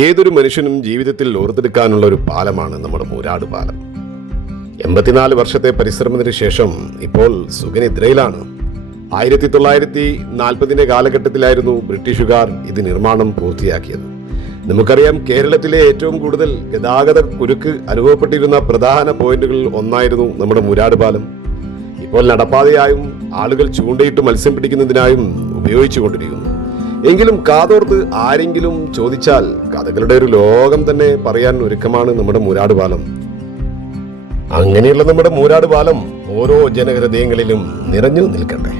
ഏതൊരു മനുഷ്യനും ജീവിതത്തിൽ ഓർത്തെടുക്കാനുള്ള ഒരു പാലമാണ് നമ്മുടെ മൂരാട് പാലം. 84 വർഷത്തെ പരിശ്രമത്തിന് ശേഷം ഇപ്പോൾ സുഖനിദ്രയിലാണ്. 1940 കാലഘട്ടത്തിലായിരുന്നു ബ്രിട്ടീഷുകാർ ഇത് നിർമ്മാണം പൂർത്തിയാക്കിയത്. നമുക്കറിയാം, കേരളത്തിലെ ഏറ്റവും കൂടുതൽ ഗതാഗത കുരുക്ക് അനുഭവപ്പെട്ടിരുന്ന പ്രധാന പോയിന്റുകളിൽ ഒന്നായിരുന്നു നമ്മുടെ മൂരാട് പാലം. ഇപ്പോൾ നടപ്പാതയായും ആളുകൾ ചൂണ്ടയിട്ട് മത്സ്യം പിടിക്കുന്നതിനായും ഉപയോഗിച്ചു കൊണ്ടിരിക്കുന്നു. എങ്കിലും കാതോർത്ത് ആരെങ്കിലും ചോദിച്ചാൽ കഥകളുടെ ഒരു ലോകം തന്നെ പറയാൻ ഒരുക്കമാണ് നമ്മുടെ മൂരാട് പാലം. അങ്ങനെയുള്ള നമ്മുടെ മൂരാട് പാലം ഓരോ ജനഹൃദയങ്ങളിലും നിറഞ്ഞു നിൽക്കട്ടെ.